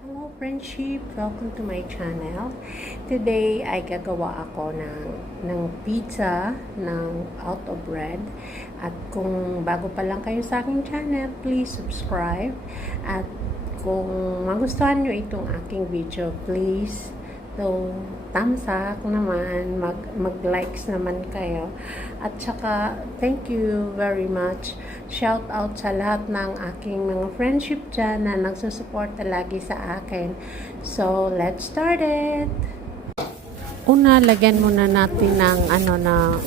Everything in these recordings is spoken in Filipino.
Hello friendship! Welcome to my channel. Today ay gagawa ako ng pizza ng out of bread. At kung bago pa lang kayo sa aking channel, please subscribe. At kung magustuhan nyo itong aking video, please thumbs up naman, mag-likes naman kayo. At saka, thank you very much. Shout out sa lahat ng aking mga friendship dyan na nagsusuporta lagi sa akin. So, let's start it! Una, lagyan muna natin ng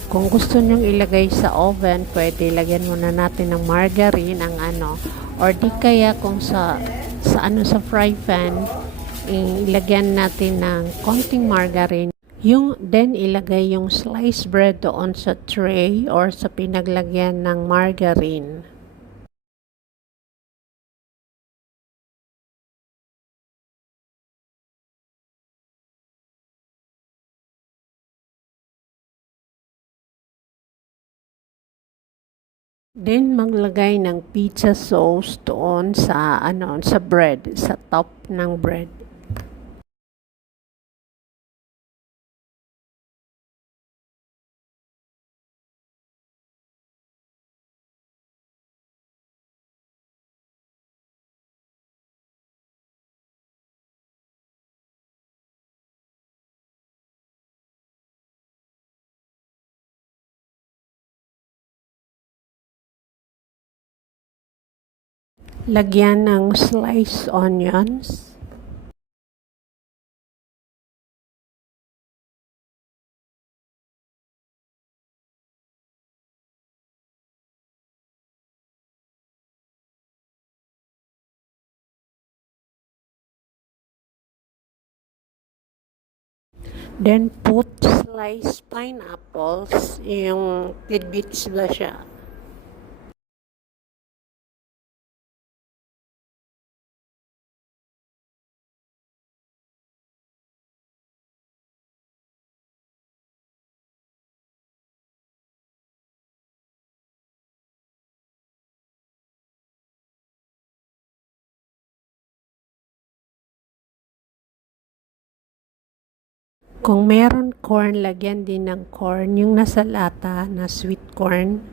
kung gusto nyong ilagay sa oven, pwede lagyan muna natin ng margarine or di kaya kung sa fry pan, ilagyan natin ng konting margarine. Then ilagay yung sliced bread doon sa tray or sa pinaglagyan ng margarine. Then maglagay ng pizza sauce doon sa bread, sa top ng bread. Lagyan ng sliced onions. Then put sliced pineapples, yung tidbits ba siya. Kung meron corn, lagyan din ng corn, yung nasa lata na sweet corn.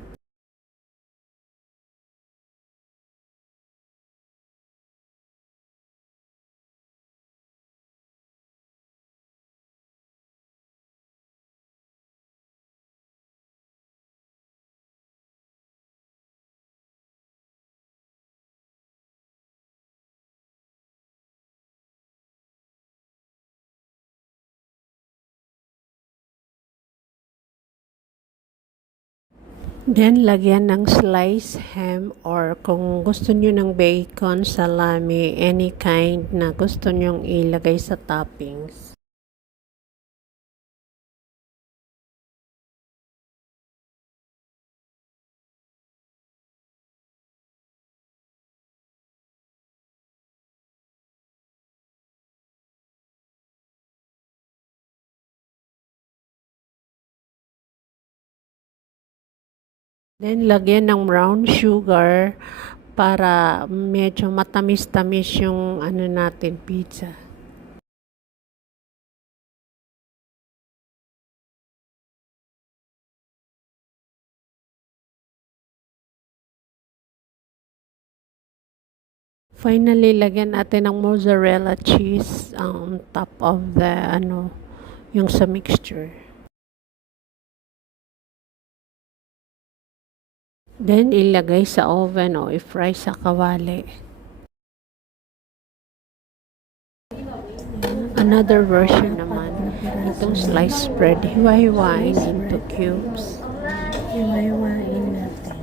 Then, lagyan ng sliced ham or kung gusto nyo ng bacon, salami, any kind na gusto nyong ilagay sa toppings. Then, lagyan ng brown sugar para medyo matamis-tamis yung natin, pizza. Finally, lagyan natin ng mozzarella cheese on top of the yung sa mixture. Then, ilagay sa oven o i-fry sa kawali. Another version naman, itong sliced bread, hiwa-hiwain into cubes. Hiwa-hiwain natin.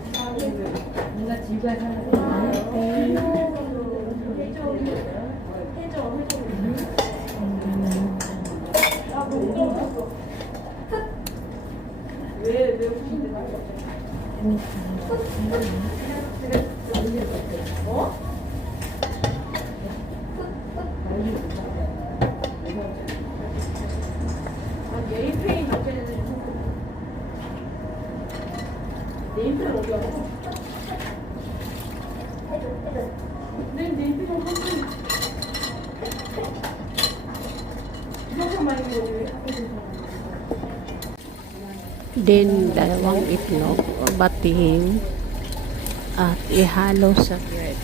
Then, dalawang itlog, batihin, at ihalo sa bread.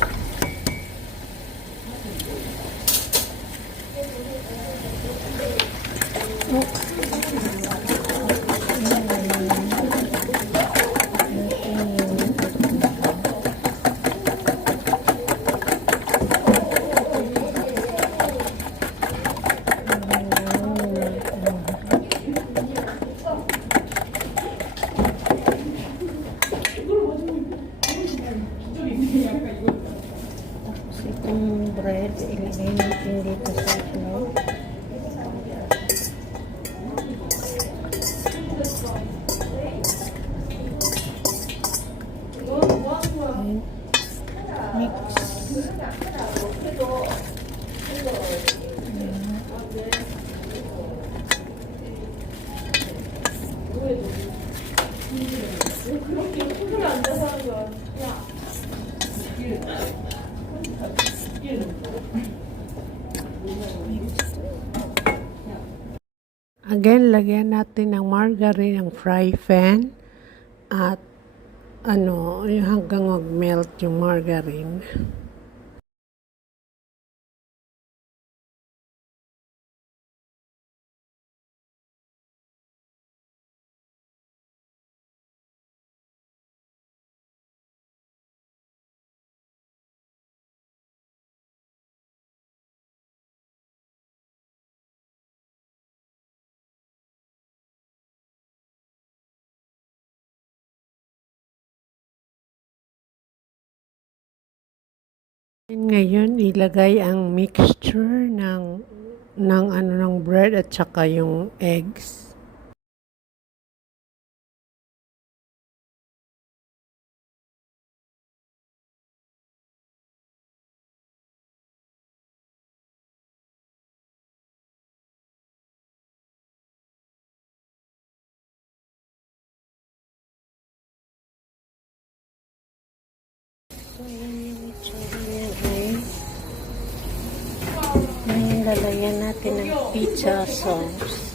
Tapos itong bread, ilagay natin dito sa itlog. And mix. Again, lagyan natin ng margarine ang fry pan at yung hanggang mag-melt yung margarine. Ngayon, ilagay ang mixture ng bread at saka yung eggs. So, yan yung itsura niya, guys. Ngayon, lalagyan natin ng pizza sauce.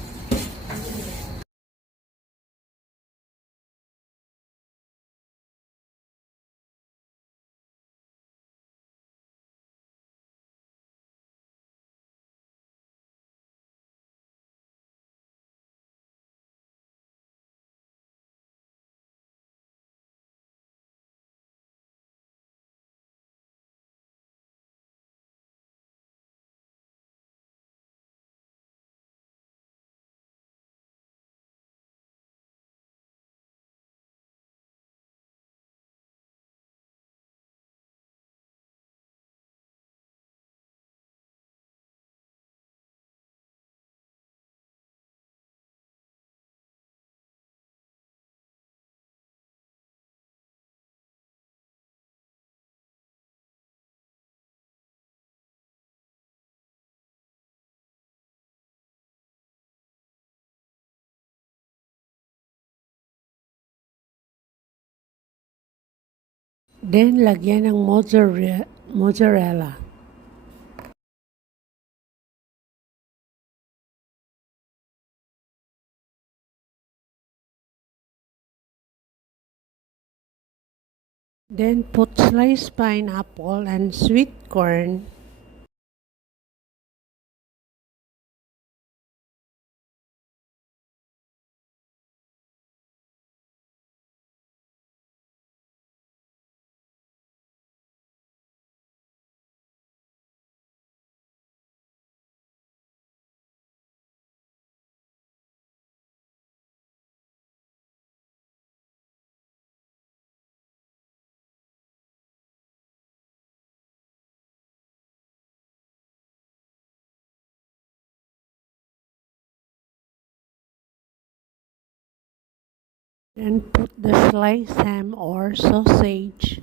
Then, lagyan ng mozzarella. Then, put sliced pineapple and sweet corn. Then, put the sliced ham or sausage.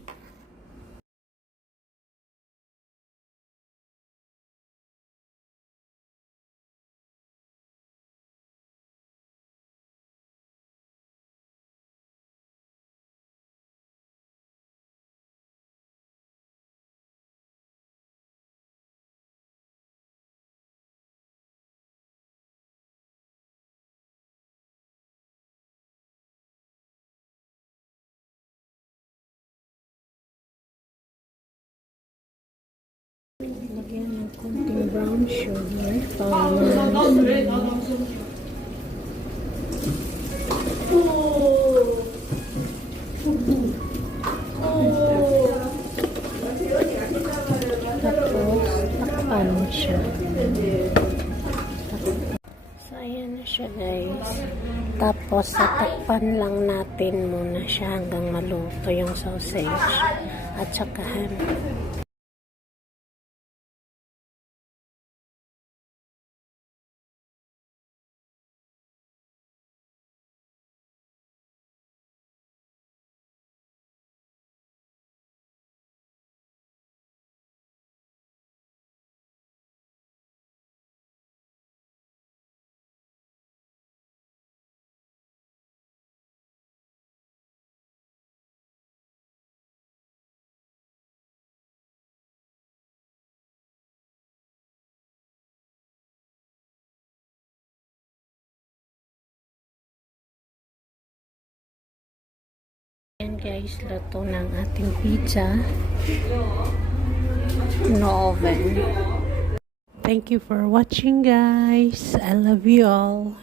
Lagyan ng konting brown sugar para tapos takpan siya. So ayan na siya guys. Tapos tatakpan lang natin muna siya hanggang maluto yung sausage at saka ham. Ayan guys, luto ng ating pizza. No oven. Thank you for watching guys. I love you all.